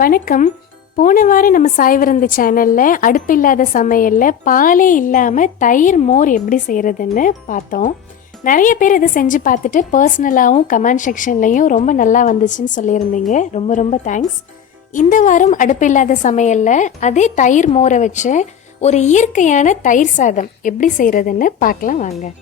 வணக்கம். போன வாரம் நம்ம சாய் விருந்து சேனலில் அடுப்பில்லாத சமையலில் பாலே இல்லாமல் தயிர் மோர் எப்படி செய்கிறதுன்னு பார்த்தோம். நிறைய பேர் இதை செஞ்சு பார்த்துட்டு பர்சனலாகவும் கமெண்ட் செக்ஷன்லையும் ரொம்ப நல்லா வந்துச்சுன்னு சொல்லியிருந்தீங்க. ரொம்ப ரொம்ப தேங்க்ஸ். இந்த வாரம் அடுப்பில்லாத சமையலில் அதே தயிர் மோரை வச்சு ஒரு இயற்கையான தயிர் சாதம் எப்படி செய்கிறதுன்னு பார்க்கலாம் வாங்க.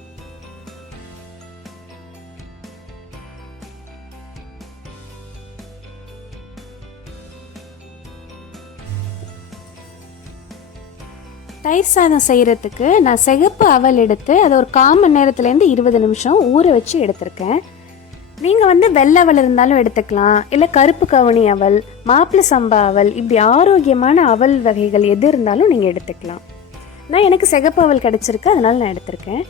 தயிர் சாதம் செய்கிறதுக்கு நான் சிகப்பு அவல் எடுத்து அதை ஒரு 1/4 மணி நேரத்துலேருந்து 20 நிமிஷம் ஊற வச்சு எடுத்திருக்கேன். நீங்கள் வெள்ளை அவல் இருந்தாலும் எடுத்துக்கலாம், இல்லை கருப்பு கவுனி அவல், மாப்பிள்ளை சம்பா அவல், இப்படி ஆரோக்கியமான அவல் வகைகள் எது இருந்தாலும் நீங்கள் எடுத்துக்கலாம். எனக்கு சிகப்பு அவல் கிடச்சிருக்கு, அதனால் நான் எடுத்திருக்கேன்.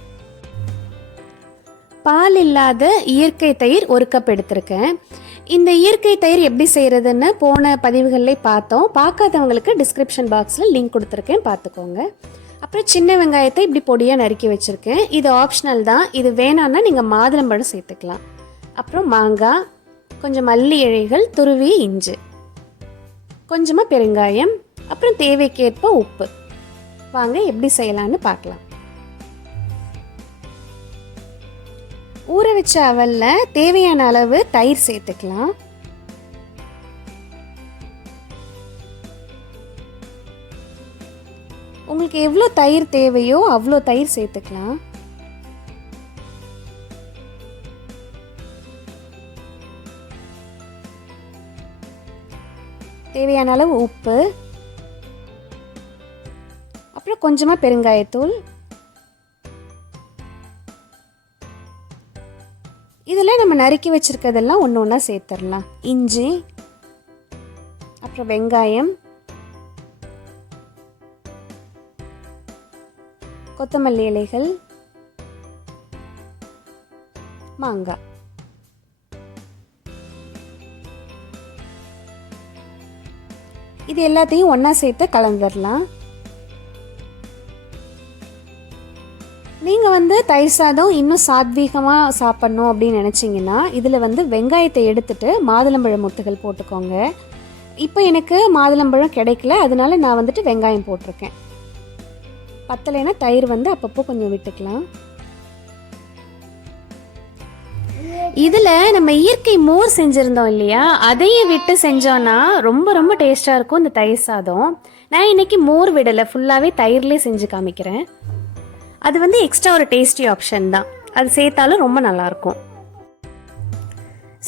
பால் இல்லாத இயற்கை தயிர் 1 கப் எடுத்திருக்கேன். இந்த இயற்கை தயிர் எப்படி செய்கிறதுன்னு போன பதிவுகளில் பார்த்தோம். பார்க்காதவங்களுக்கு டிஸ்கிரிப்ஷன் பாக்ஸில் லிங்க் கொடுத்துருக்கேன், பார்த்துக்கோங்க. அப்புறம் சின்ன வெங்காயத்தை இப்படி பொடியாக நறுக்கி வச்சுருக்கேன். இது ஆப்ஷனல் தான், இது வேணான்னா நீங்கள் மாதுளம்பழம் சேர்த்துக்கலாம். அப்புறம் மாங்காய், கொஞ்சம் மல்லி இலைகள், துருவி இஞ்சி, கொஞ்சமாக பெருங்காயம், அப்புறம் தேவைக்கேற்ப உப்பு. வாங்க எப்படி செய்யலான்னு பார்க்கலாம். ஊற வச்ச அவலில் தேவையான அளவு தயிர் சேர்த்துக்கலாம். உங்களுக்கு எவ்வளோ தயிர் தேவையோ அவ்வளோ தயிர் சேர்த்துக்கலாம். தேவையான அளவு உப்பு, அப்புறம் கொஞ்சமாக பெருங்காயத்தூள். இதில் நம்ம நறுக்கி வச்சுருக்கிறதெல்லாம் ஒன்று ஒன்றா சேர்த்துடலாம். இஞ்சி, அப்புறம் வெங்காயம், கொத்தமல்லி இலைகள், மாங்காய். இது எல்லாத்தையும் ஒன்றா சேர்த்து கலந்துடலாம். நீங்கள் தயிர் சாதம் இன்னும் சாத்வீகமாக சாப்பிட்ணும் அப்படின்னு நினச்சிங்கன்னா இதில் வெங்காயத்தை எடுத்துட்டு மாதுளம்பழம் முத்துகள் போட்டுக்கோங்க. இப்போ எனக்கு மாதுளம்பழம் கிடைக்கல, அதனால நான் வெங்காயம் போட்டிருக்கேன். பத்தலைன்னா தயிர் அப்பப்போ கொஞ்சம் விட்டுக்கலாம். இதில் நம்ம இயற்கை மோர் செஞ்சுருந்தோம் இல்லையா, அதையே விட்டு செஞ்சோன்னா ரொம்ப ரொம்ப டேஸ்ட்டாக இருக்கும் இந்த தயிர் சாதம். நான் இன்றைக்கி மோர் விடலை, ஃபுல்லாகவே தயிர்லேயே செஞ்சு காமிக்கிறேன். அது எக்ஸ்ட்ரா ஒரு டேஸ்டி ஆப்ஷன் தான், அது சேர்த்தாலும் ரொம்ப நல்லாயிருக்கும்.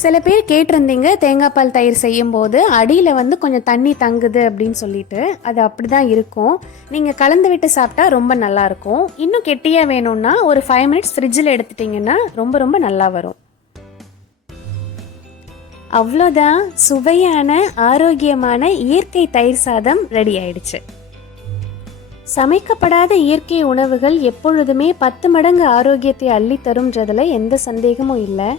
சில பேர் கேட்டிருந்தீங்க தேங்காய் பால் தயிர் செய்யும்போது அடியில் கொஞ்சம் தண்ணி தங்குது அப்படின்னு சொல்லிட்டு. அது அப்படி தான் இருக்கும். நீங்கள் கலந்து விட்டு சாப்பிட்டா ரொம்ப நல்லாயிருக்கும். இன்னும் கெட்டியாக வேணும்னா ஒரு 5 மினிட்ஸ் ஃப்ரிட்ஜில் எடுத்துட்டிங்கன்னா ரொம்ப ரொம்ப நல்லா வரும். அவ்வளோதான், சுவையான ஆரோக்கியமான இயற்கை தயிர் சாதம் ரெடி ஆயிடுச்சு. சமைக்கப்படாத இயற்கை உணவுகள் எப்பொழுதுமே 10 மடங்கு ஆரோக்கியத்தை அள்ளித்தரும்ன்றதுல எந்த சந்தேகமும் இல்லை.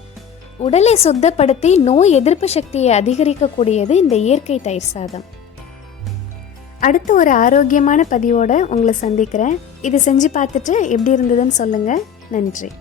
உடலை சுத்தப்படுத்தி நோய் எதிர்ப்பு சக்தியை அதிகரிக்கக்கூடியது இந்த இயற்கை தயிர் சாதம். அடுத்து ஒரு ஆரோக்கியமான பதிவோட உங்களை சந்திக்கிறேன். இது செஞ்சு பார்த்துட்டு எப்படி இருந்ததுன்னு சொல்லுங்கள். நன்றி.